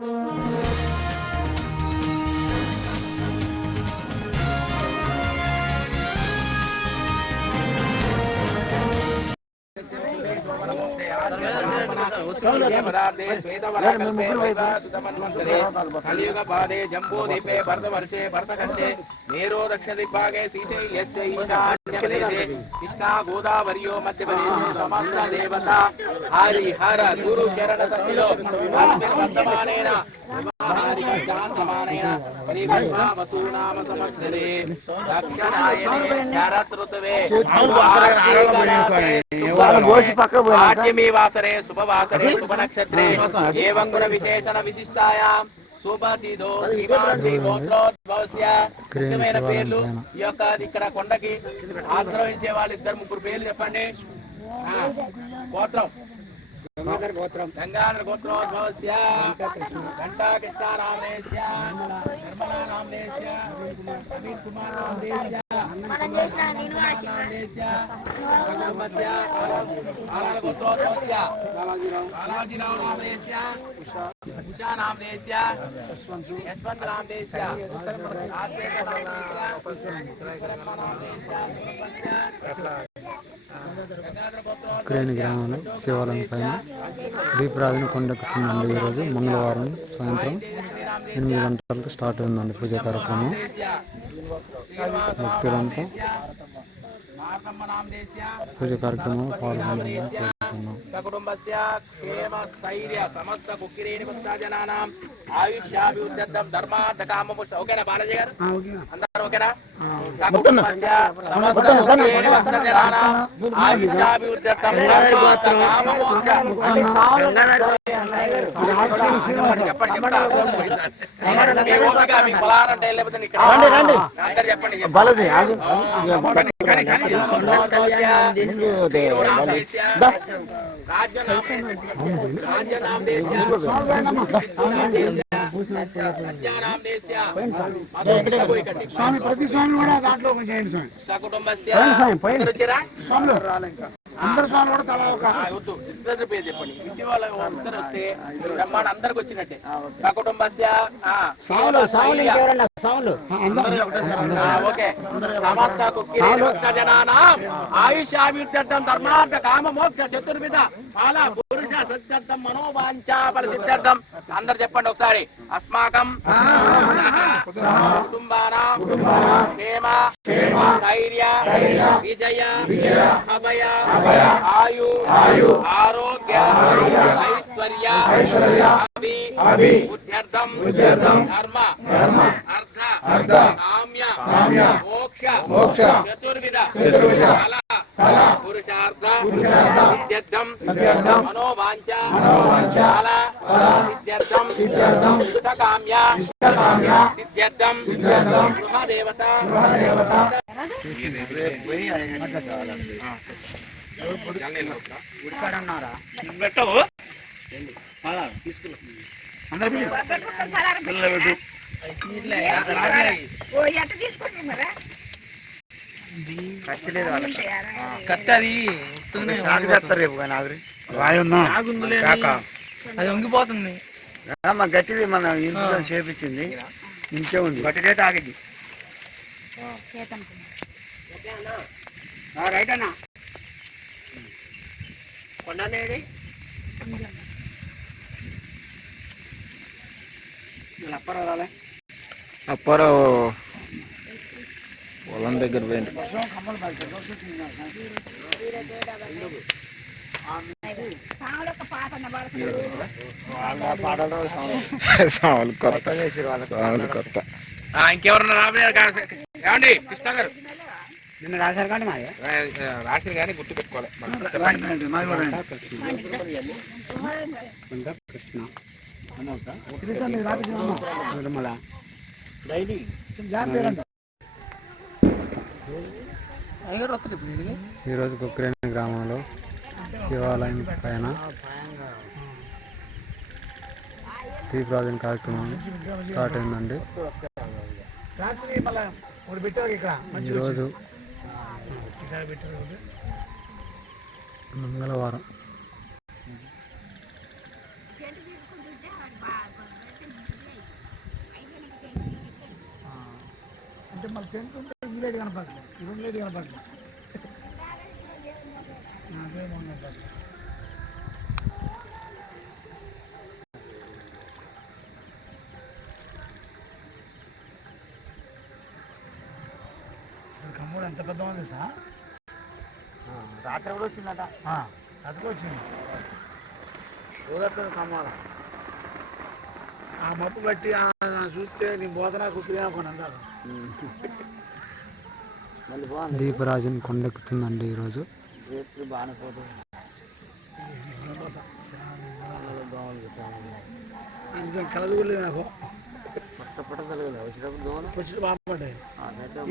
Thank you. కలియుగ పాదే Jambu దీపే భరతవర్షే భరతఖండే marrow దక్షిణ దిగ్భాగే శ్రీశైల్యస్య ఈశాన్యప్రదేశే కృష్ణా గోదావరియో మధ్యప్రదేశే సమస్త దేవత హరి హర గురు చరణ వర్తమానేన దక్షిణాయనే వాసరే శుభవాసరే శుభ నక్షత్రే ఏవం గుణ విశేషణ విశిష్టాయాం? శుభతిదో శ్రీమాన్ గోత్రోద్భవస్య. ముఖ్యమైన పేర్లు ఈ యొక్క ఇక్కడ కొండకి ఆశ్రయించే వాళ్ళు ఇద్దరు ముగ్గురు పేర్లు చెప్పండి. గోత్రం. గంగాధర గోత్రోద్భవస్య. గంటా కృష్ణ రామేశ్య నిర్మలా రామేశ్య కుమార్ రామేశ్య రామేశ్య మధ్య ఆలాల ఉషా యశ్వంత్ ఉక్రెయిన్ గ్రామంలో శివాలయం పైన దీపరాజుని కొండెక్కుతుందండి ఈరోజు మంగళవారం సాయంత్రం ఎనిమిది గంటలకు స్టార్ట్ అయిందండి పూజ కార్యక్రమం. భక్తులంతా పూజ కార్యక్రమంలో పాల్గొనాలని కోరుతున్నాం కుటుంబస్య క్షేమ స్థైర్య సమస్త కుక్కిరేణి భక్త జనానాం ఆయుష్యాభివృద్ధ్యర్థం ధర్మార్థ కామముష్ట ఓకేనా బాలాజీ గారు ఓకేనా సకుటుంబస్య సమస్త కుక్కిరేణి స్వామి ప్రతి స్వామి కూడా దాంట్లో కొంచెం చేయండి స్వామి సకుటుంబస్య స్వామి, పోయింది. అందరు స్వామి కూడా తలా ఒక ఇద్దరు పేరు చెప్పండి ఇంటి వాళ్ళు అందరూ వస్తే బ్రహ్మాండ అందరికి వచ్చినట్టే నా కుటుంబ శ్రీనివాస ఆ, ఓకే సమస్త కుక్కిరే ధర్మార్థ కామ మోక్ష చతుర్విధ కాల సత్యర్థం మనోవాంఛా పరిసిద్ధ్యర్థం అందరు చెప్పండి ఒకసారి. అస్మాకం కుటుంబానాం క్షేమ ధైర్య విజయ అభయ ఆయు ఆరోగ్య ఐశ్వర్య అభి బుద్ధ్యర్థం ధర్మ అర్థ కామ్య మోక్ష చతుర్విధ పురుషార్థ సిద్ధ్యర్థం మనోవాంఛ. ఫల సిద్ధ్యర్థం. ఇష్టకామ్య. సిద్ధ్యర్థం. గృహదేవత. పెట్టవు. ఓ ఎట్ట తీసుకుంటున్నారా కత్తది రేపు కానీ ఆగురి. రాయున్నా. అది వంగిపోతుంది. మా గట్టిది మన ఇంట్లో చేపించింది. ఇంకే ఉంది. గట్టిదే తాగింది రైట్ అన్నా. కొండనేది అప్పరా రాలే. అప్పారావు పొలం దగ్గర పోయింది సాములు కొత్త. సాములు కొత్త. ఇంకెవరన్నా రాబోయారు కాదు ఏమండి కృష్ణ గారు? నిన్న రాశారు కానీ మాది. రాసిన కానీ గుర్తు పెట్టుకోవాలి. కృష్ణ నిర్మల ఈరోజు కుక్రేని గ్రామంలో శివాలయం పైన దీపారాధన కార్యక్రమం స్టార్ట్ అయిందండి. ఈరోజు మంగళవారం. అంటే మళ్ళీ లేట్ కనపడలేదు. రెండు లేట్ కనపడలేదు. నాకేం ఉండదు. అసలు కమ్మూడు ఎంత పెద్ద ఉంది సార్ రాత్రి కూడా వచ్చిందట అసలు వచ్చింది చూడట్లేదు కమ్మాల? ఆ మప్పు బట్టి చూస్తే నీ బోధన అందాక మళ్ళీ బాగుంది దీపరాజుని కొండెక్కుతుందండి ఈరోజు.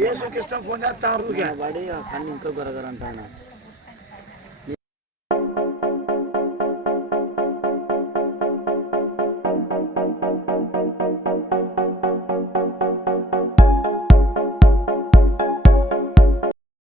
ఏ సుఖిష్టం ఫోన్ చేస్తా ఊరికే. పడి ఆ కన్ను ఇంకా గొరగరంటాను